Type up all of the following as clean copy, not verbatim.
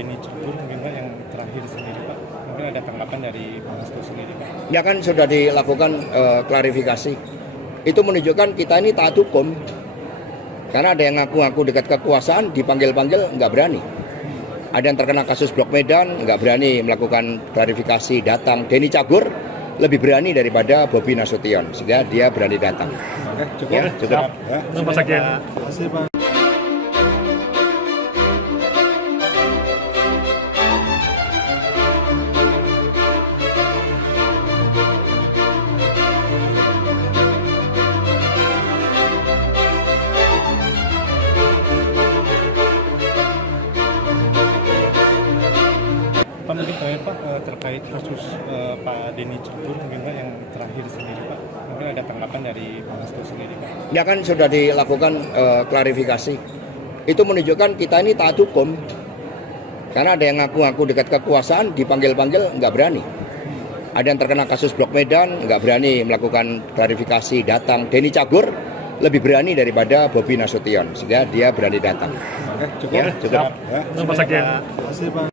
Denny Cagur mungkin Pak yang terakhir sendiri Pak, mungkin ada tanggapan dari Pak Hasto sendiri Pak. Ya kan sudah dilakukan klarifikasi. Itu menunjukkan kita ini taat hukum. Karena ada yang ngaku-ngaku dekat kekuasaan, dipanggil-panggil nggak berani. Ada yang terkena kasus Blok Medan, nggak berani melakukan klarifikasi, datang. Denny Cagur lebih berani daripada Bobi Nasution, sehingga dia berani datang. Oke, cukup. Ya, cukup. Terima kasih Pak. Pak, mungkin terakhir Pak, terkait kasus Pak Denny Cagur mungkin Pak yang terakhir sendiri Pak, mungkin ada tanggapan dari Pak Hasto sendiri Pak. Ya kan sudah dilakukan klarifikasi. Itu menunjukkan kita ini taat hukum. Karena ada yang ngaku-ngaku dekat kekuasaan, dipanggil-panggil nggak berani. Ada yang terkena kasus Blok Medan, nggak berani melakukan klarifikasi, datang. Denny Cagur lebih berani daripada Bobi Nasution, sehingga dia berani datang. Oke, cukup. Ya, cukup. Terima kasih Pak.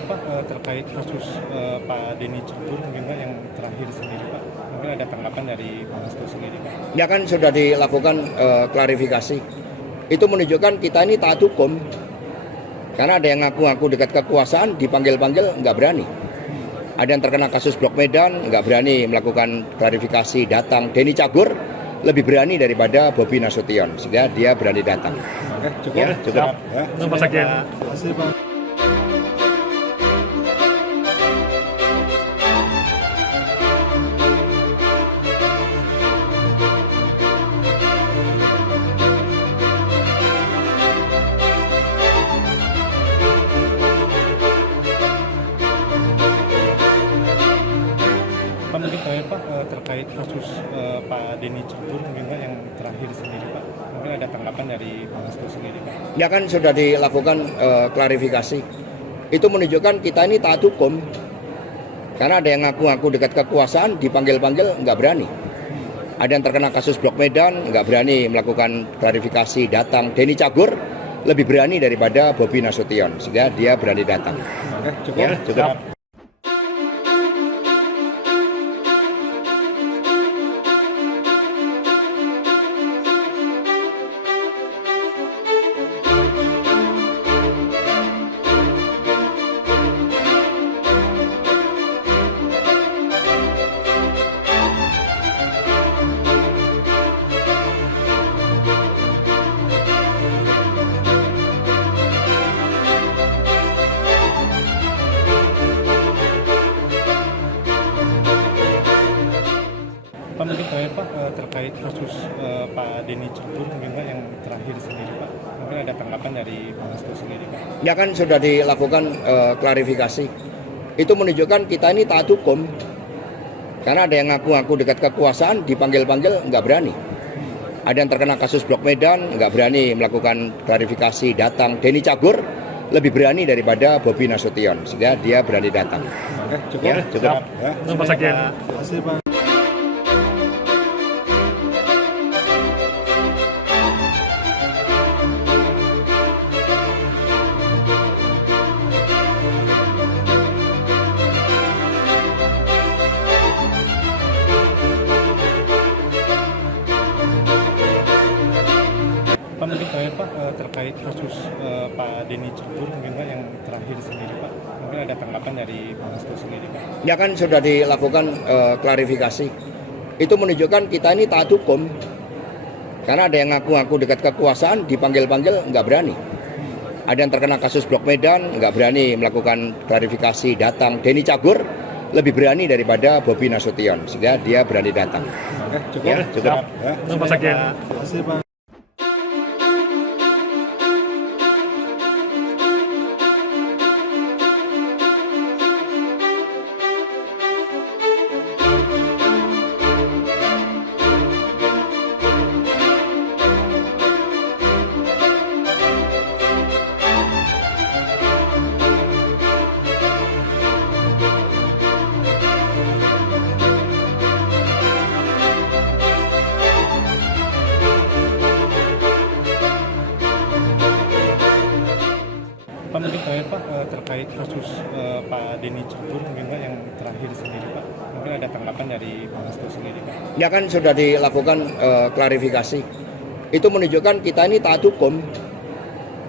Pak, terkait kasus Pak Denny Cagur mungkin Pak yang terakhir sendiri Pak, mungkin ada tanggapan dari Pak Hasto sendiri Pak. Ya kan sudah dilakukan klarifikasi. Itu menunjukkan kita ini taat hukum. Karena ada yang ngaku-ngaku dekat kekuasaan, dipanggil-panggil nggak berani. Ada yang terkena kasus Blok Medan, nggak berani melakukan klarifikasi, datang. Denny Cagur lebih berani daripada Bobi Nasution, sehingga dia berani datang. Oke, cukup. Ya, cukup. Terima kasih Pak. Pak, mungkin terakhir Pak, terkait kasus Pak Denny Cagur mungkin Pak yang terakhir sendiri Pak, mungkin ada tanggapan dari Pak Hasto sendiri Pak. Ya kan sudah dilakukan klarifikasi. Itu menunjukkan kita ini taat hukum. Karena ada yang ngaku-ngaku dekat kekuasaan, dipanggil-panggil nggak berani. Ada yang terkena kasus Blok Medan, nggak berani melakukan klarifikasi, datang. Denny Cagur lebih berani daripada Bobi Nasution, sehingga dia berani datang. Oke, cukup. Ya, cukup. Pak, mungkin terakhir Pak, terkait kasus Pak Denny Cagur mungkin Pak yang terakhir sendiri Pak, mungkin ada tanggapan dari Pak Hasto sendiri Pak. Ya kan sudah dilakukan klarifikasi. Itu menunjukkan kita ini taat hukum. Karena ada yang ngaku-ngaku dekat kekuasaan, dipanggil-panggil nggak berani. Ada yang terkena kasus Blok Medan, nggak berani melakukan klarifikasi, datang. Denny Cagur lebih berani daripada Bobi Nasution, sehingga dia berani datang. Oke, cukup. Ya, cukup. Terima kasih Pak. Pak, mungkin terakhir Pak, terkait kasus Pak Denny Cagur mungkin Pak yang terakhir sendiri Pak, mungkin ada tanggapan dari Pak Hasto sendiri Pak. Ya kan sudah dilakukan klarifikasi. Itu menunjukkan kita ini taat hukum. Karena ada yang ngaku-ngaku dekat kekuasaan, dipanggil-panggil nggak berani. Ada yang terkena kasus Blok Medan, nggak berani melakukan klarifikasi, datang. Denny Cagur lebih berani daripada Bobi Nasution, sehingga dia berani datang. Oke, cukup. Ya, cukup. Terima kasih Pak. tanggapan dari Pak Hasto sendiri Pak? Ya kan sudah dilakukan klarifikasi. Itu menunjukkan kita ini taat hukum.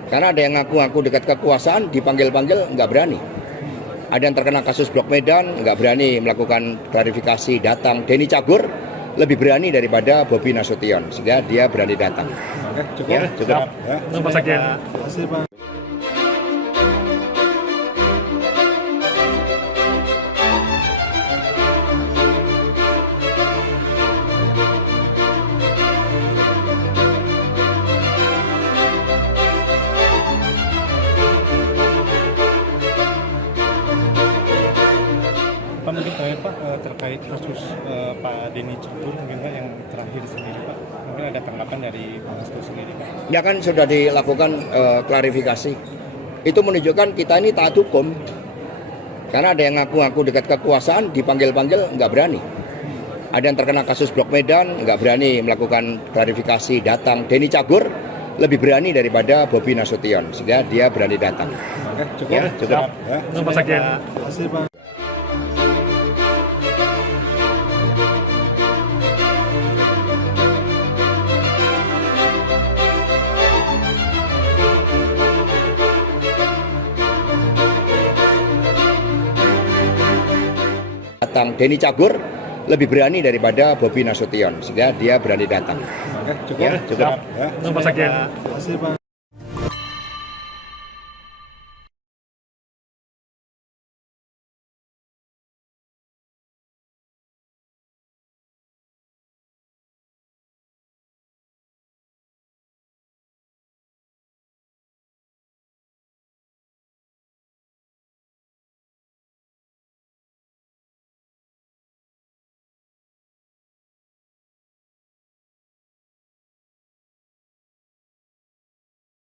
Karena ada yang ngaku-ngaku dekat kekuasaan, dipanggil-panggil nggak berani. Ada yang terkena kasus Blok Medan, nggak berani melakukan klarifikasi, datang. Denny Cagur lebih berani daripada Bobi Nasution, sehingga dia berani datang. Oke, cukup. Ya, cukup. Ya. Pak Sakin. Terima kasih Pak. Pak, mungkin Pak terkait kasus Pak Denny Cagur mungkin Pak yang terakhir sendiri Pak, mungkin ada tanggapan dari Pak Hasto sendiri Pak? Ya kan sudah dilakukan klarifikasi. Itu menunjukkan kita ini taat hukum. Karena ada yang ngaku-ngaku dekat kekuasaan, dipanggil-panggil nggak berani. Ada yang terkena kasus Blok Medan, nggak berani melakukan klarifikasi, datang. Denny Cagur lebih berani daripada Bobi Nasution, sehingga dia berani datang. Oke, cukup. Ya, cukup. Ya. Pak Sakin. Terima kasih Pak. Datang. Denny Cagur lebih berani daripada Bobi Nasution, sehingga dia berani datang. Oke, cukup. Ya, cukup. Ya. Pak Sakin. Terima kasih Pak.